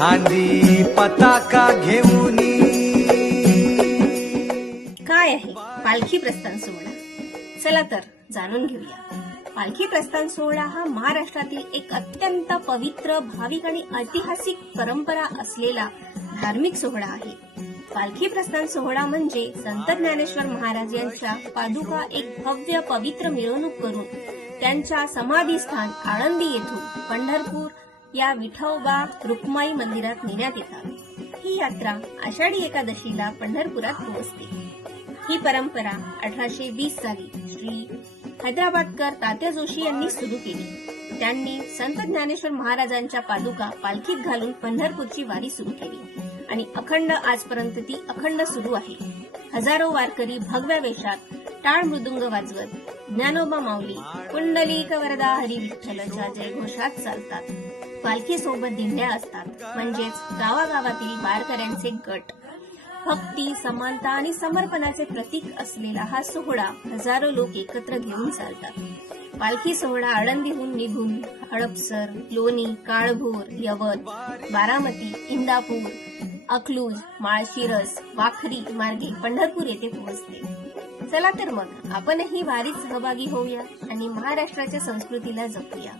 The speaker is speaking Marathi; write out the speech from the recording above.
खांदी पताका घेऊन. काय आहे पालखी प्रस्थान सोहळा? चला तर जाणून घेऊया. पालखी प्रस्थान सोहळा हा महाराष्ट्रातील एक अत्यंत पवित्र, भाविक आणि ऐतिहासिक परंपरा असलेला धार्मिक सोहळा आहे. पालखी प्रस्थान सोहळा म्हणजे संत ज्ञानेश्वर महाराज यांच्या पादुका एक भव्य पवित्र मिरवणूक करून त्यांच्या समाधीस्थान आळंदी येथून पंढरपूर या विठोबा रुक्माई मंदिरात नेण्यात येतात. ही यात्रा आषाढी एकादशीला पंढरपुरात पोहोचते. ही परंपरा 1820 साली श्री हैदराबादकर तात्या जोशी यांनी सुरू केली. त्यांनी संत ज्ञानेश्वर महाराजांच्या पादुका पालखीत घालून पंढरपूरची वारी सुरू केली आणि अखंड आजपर्यंत ती अखंड सुरू आहे. हजारो वारकरी भगव्या वेशात टाळ मृदुंग वाजवत ज्ञानोबा माऊली कुंडलिक वरदा हरी विठ्ठलच्या जयघोषात चालतात. पालखीसोबत दिंड्या असतात, म्हणजेच गावागावातील वारकऱ्यांचे गट. भक्ती, समानता आणि समर्पणाचे प्रतीक असलेला हा सोहळा हजारो लोक एकत्र घेऊन चालतात. पालखी सोहळा आळंदीहून निघून हडपसर, लोणी, काळभोर, यवत, बारामती, इंदापूर, अकलूज, माळशिरस, वाखरी मार्गे पंढरपूर येथे पोहोचते. चला तर मग आपणही वारीत सहभागी होऊया आणि महाराष्ट्राच्या संस्कृतीला जपूया.